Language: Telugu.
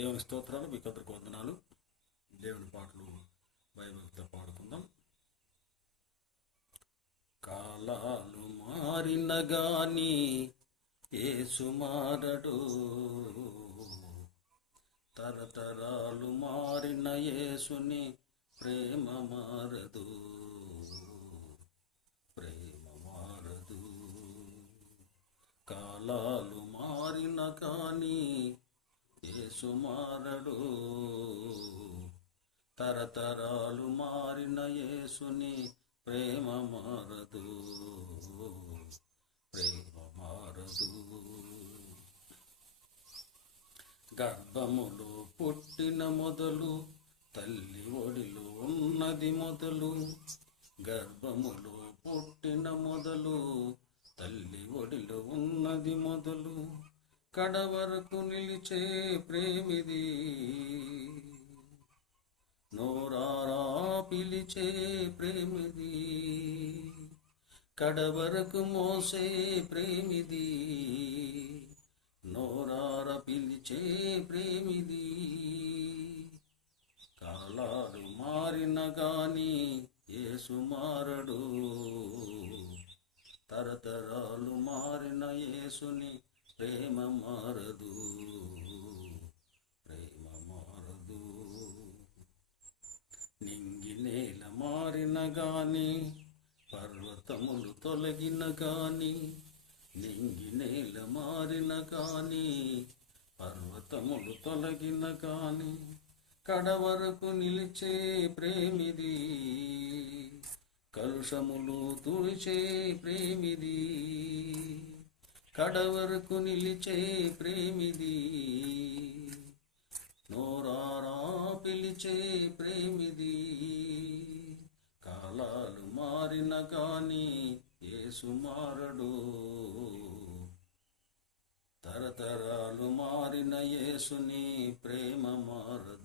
దేవుని స్తోత్రాలు, మీ అందరికి వందనాలు. దేవుని పాటలు బైబిల్తో పాడుకుందాం. కాలాలు మారిన గాని యేసు మారడు, తరతరాలు మారిన యేసుని ప్రేమ మారదు, ప్రేమ మారదు. కాలాలు మారిన కానీ యేసు మారడు, తరతరాలు మారిన యేసుని ప్రేమ మారదు, ప్రేమ మారదు. గర్భములో పుట్టిన మొదలు, తల్లి ఒడిలో ఉన్నది మొదలు, గర్భములో పుట్టిన మొదలు, తల్లి ఒడిలో ఉన్నది మొదలు, కడవరకు నిలిచే ప్రేమిది, నోరారా పిలిచే ప్రేమిది, కడవరకు మోసే ప్రేమిది, నోరార పిలిచే ప్రేమిది. కాలాలు మారిన గాని యేసు మారడు, తరతరాలు మారిన యేసుని ప్రేమ మారదు, ప్రేమ మారదు. నింగి నేల మారిన గాని, పర్వతములు తొలగిన గాని, నింగి నేల మారిన గాని, పర్వతములు తొలగిన గాని, కడవరకు నిలిచే ప్రేమిది, కలుషములు తుడిచే ప్రేమిది, కడవరకు నిలిచే ప్రేమిది, నోరారా పిలిచే ప్రేమిది. కాలాలు మారిన గాని యేసు మారడు, తరతరాలు మారిన యేసుని ప్రేమ మారదు.